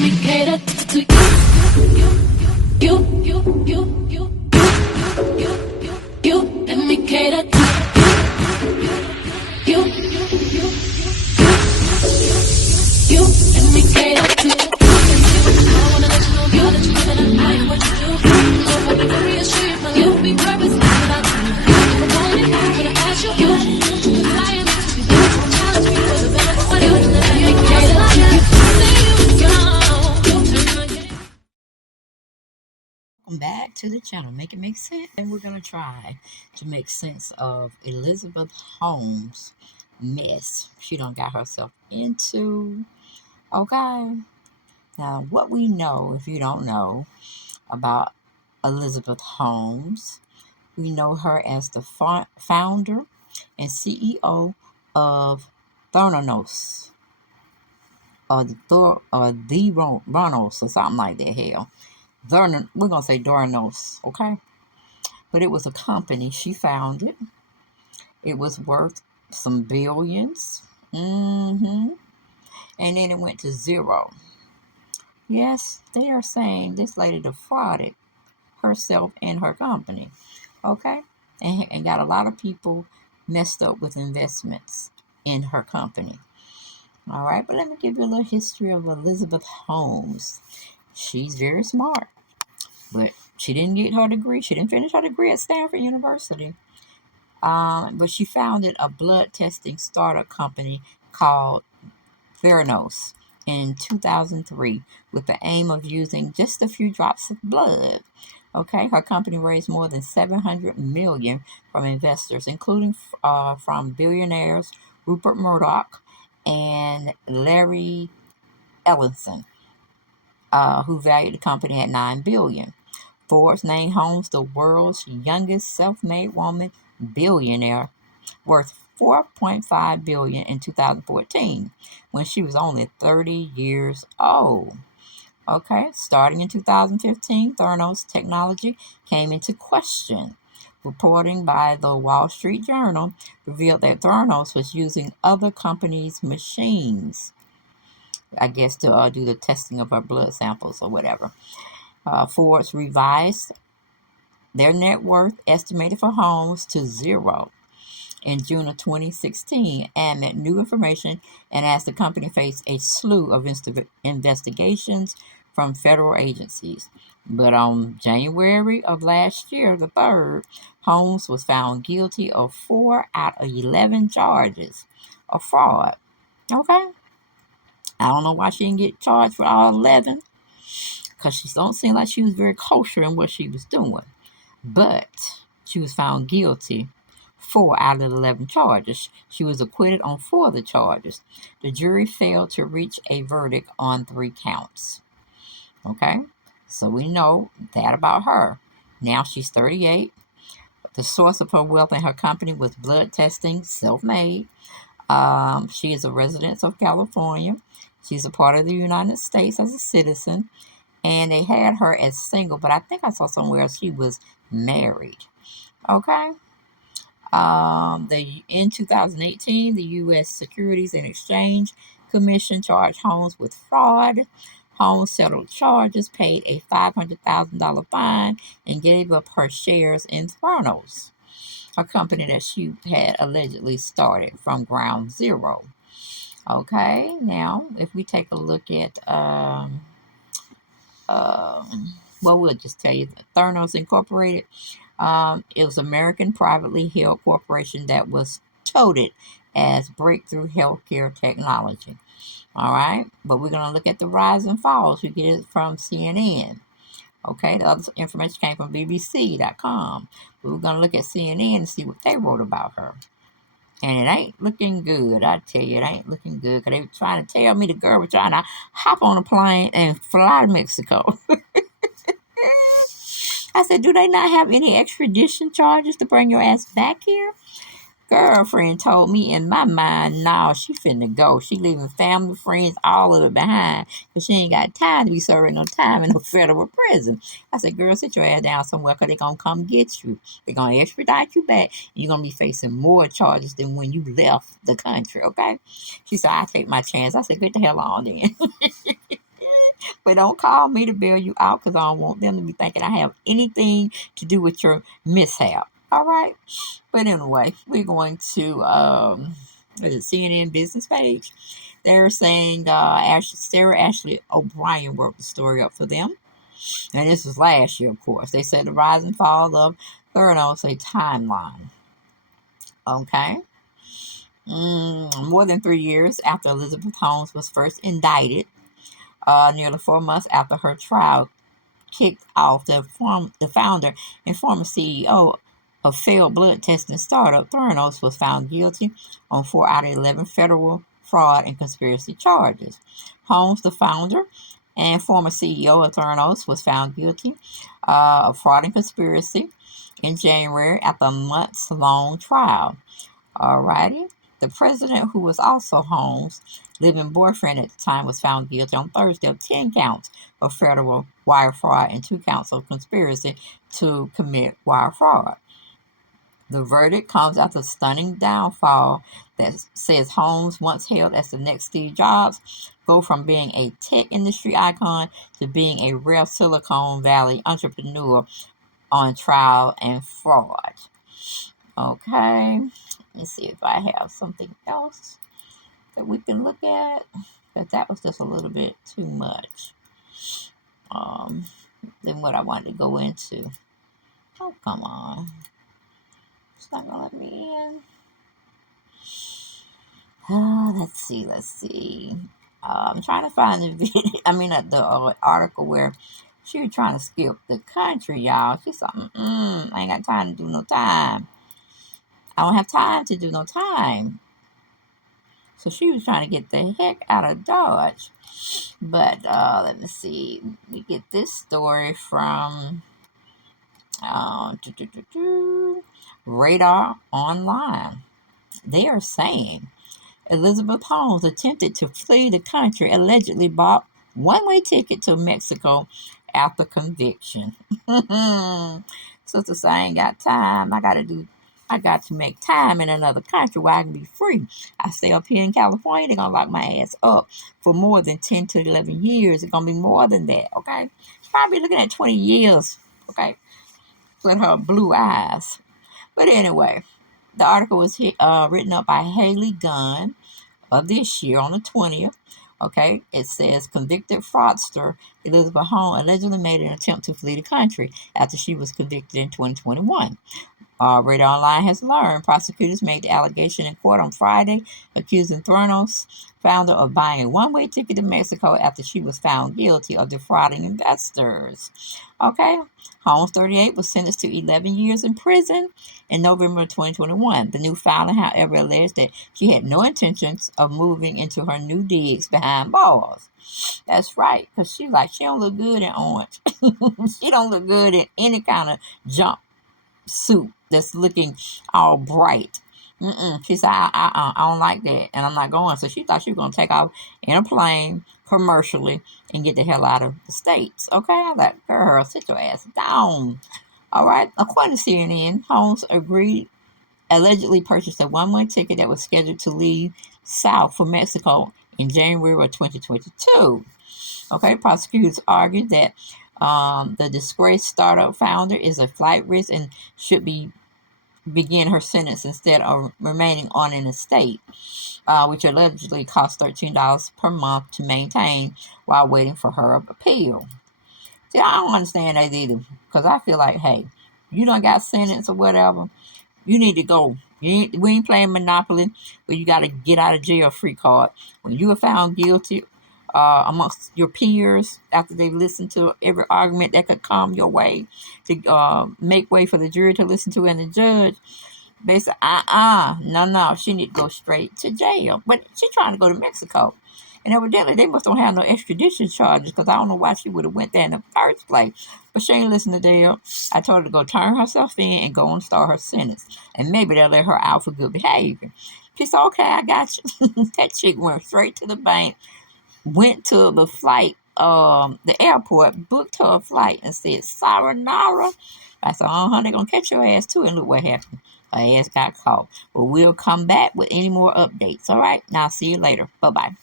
me cater to you. Let me cater to you. Let me cater to you. I wanna let you know, girl, that you know that I like what you do. So if I be very assured, my life will be purpose without you. If I want it, I'm gonna ask you. Cause I am to be there. Challenge me for the better for you. Let me cater to you. Welcome back to the channel. Make it make sense. And we're going to try to make sense of Elizabeth Holmes' mess she done got herself into. Okay. Now, what we know, if you don't know, about Elizabeth Holmes, we know her as the founder and CEO of Theranos, or the Ronos, or something like that. Hell, we're gonna say Theranos, okay? But it was a company she founded. It was worth some billions. And then it went to zero. Yes, they are saying this lady defrauded herself and her company. Okay? And got a lot of people messed up with investments in her company. All right, but let me give you a little history of Elizabeth Holmes. She's very smart, but she didn't get her degree. She didn't finish her degree at Stanford University. But she founded a blood testing startup company called Theranos in 2003 with the aim of using just a few drops of blood. Okay, her company raised more than $700 million from investors, including from billionaires Rupert Murdoch and Larry Ellison, who valued the company at $9 billion. Forbes named Holmes the world's youngest self-made woman billionaire, worth $4.5 billion in 2014, when she was only 30 years old. Okay, starting in 2015, Theranos technology came into question. Reporting by the Wall Street Journal revealed that Theranos was using other companies' machines, I guess, to do the testing of her blood samples or whatever. Forbes revised their net worth estimated for Holmes to zero in June of 2016 amid new information and as the company faced a slew of investigations from federal agencies. But on January of last year, the 3rd, Holmes was found guilty of 4 out of 11 charges of fraud. Okay? I don't know why she didn't get charged for all 11, because she don't seem like she was very kosher in what she was doing. But she was found guilty 4 out of the 11 charges. She was acquitted on 4 of the charges. The jury failed to reach a verdict on 3 counts. Okay, so we know that about her. Now she's 38. The source of her wealth and her company was blood testing, self-made. She is a resident of California. She's a part of the United States as a citizen. And they had her as single, but I think I saw somewhere she was married. Okay. In 2018, the U.S. Securities and Exchange Commission charged Holmes with fraud. Holmes settled charges, paid a $500,000 fine, and gave up her shares in Theranos, a company that she had allegedly started from ground zero. Okay, now if we take a look at, well, we'll just tell you, Theranos Incorporated. It was an American privately held corporation that was touted as breakthrough healthcare technology. All right, but we're going to look at the rise and falls. We get it from CNN. Okay, the other information came from BBC.com. But we're going to look at CNN and see what they wrote about her. And it ain't looking good. I tell you, it ain't looking good. Because they were trying to tell me the girl was trying to hop on a plane and fly to Mexico. I said, do they not have any extradition charges to bring your ass back here? Girlfriend told me in my mind, no, she finna go. She leaving family, friends, all of it behind. Because she ain't got time to be serving no time in no federal prison. I said, girl, sit your ass down somewhere because they going to come get you. They're going to extradite you back. You're going to be facing more charges than when you left the country, okay? She said, I take my chance. I said, get the hell on then. But don't call me to bail you out because I don't want them to be thinking I have anything to do with your mishap. All right. But anyway, we're going to what is it, CNN business page. They're saying Sarah Ashley O'Brien wrote the story up for them. And this was last year, of course. They said the rise and fall of Theranos, a timeline. Okay. More than 3 years after Elizabeth Holmes was first indicted, nearly 4 months after her trial kicked off, the founder and former CEO of failed blood testing startup Theranos was found guilty on 4 out of 11 federal fraud and conspiracy charges. Holmes, the founder and former CEO of Theranos, was found guilty of fraud and conspiracy in January after a months-long trial. Alrighty. The president, who was also Holmes' living boyfriend at the time, was found guilty on Thursday of 10 counts of federal wire fraud and 2 counts of conspiracy to commit wire fraud. The verdict comes after a stunning downfall that says Holmes, once hailed as the next Steve Jobs, go from being a tech industry icon to being a rare Silicon Valley entrepreneur on trial and fraud. Okay. Let's see if I have something else that we can look at. But that was just a little bit too much than what I wanted to go into. Oh, come on. It's not going to let me in. Let's see. I'm trying to find the video. The article where she was trying to skip the country, y'all. She's like, I ain't got time to do no time. I don't have time to do no time. So she was trying to get the heck out of Dodge. But let me see. We get this story from Radar Online. They are saying Elizabeth Holmes attempted to flee the country, allegedly bought one-way ticket to Mexico after conviction. Sister say I ain't got time. I got to make time in another country where I can be free. I stay up here in California, they're gonna lock my ass up for more than 10 to 11 years. It's gonna be more than that, okay? She's probably looking at 20 years, okay? With her blue eyes. But anyway, the article was written up by Haley Gunn of this year on the 20th. Okay, it says convicted fraudster Elizabeth Holmes allegedly made an attempt to flee the country after she was convicted in 2021. Radar Online has learned prosecutors made the allegation in court on Friday, accusing Theranos founder of buying a one-way ticket to Mexico after she was found guilty of defrauding investors. Okay, Holmes, 38, was sentenced to 11 years in prison in November 2021. The new filing, however, alleged that she had no intentions of moving into her new digs behind bars. That's right, because she don't look good in orange. She don't look good in any kind of jump suit that's looking all bright. She said, I don't like that, and I'm not going. So she thought she was going to take off in a plane commercially and get the hell out of the States. Okay, I was like, girl, sit your ass down. All right, according to CNN, Holmes allegedly purchased a one-way ticket that was scheduled to leave south for Mexico in January of 2022. Okay, prosecutors argued that the disgraced startup founder is a flight risk and should begin her sentence instead of remaining on an estate, which allegedly cost $13 per month to maintain while waiting for her appeal. See, I don't understand that either, because I feel like, hey, you done got sentenced or whatever, you need to go. We ain't playing Monopoly where you got to get out of jail free card. When you are found guilty amongst your peers after they've listened to every argument that could come your way to make way for the jury to listen to and the judge, they say, no, she need to go straight to jail. But she's trying to go to Mexico. And evidently, they must don't have no extradition charges because I don't know why she would have went there in the first place. But she ain't listen to Dale. I told her to go turn herself in and go and start her sentence. And maybe they'll let her out for good behavior. She said, okay, I got you. That chick went straight to the bank, went to the flight, the airport, booked her a flight and said, sayonara. I said, they're going to catch your ass too. And look what happened. Her ass got caught. But we'll come back with any more updates. All right. Now, see you later. Bye-bye.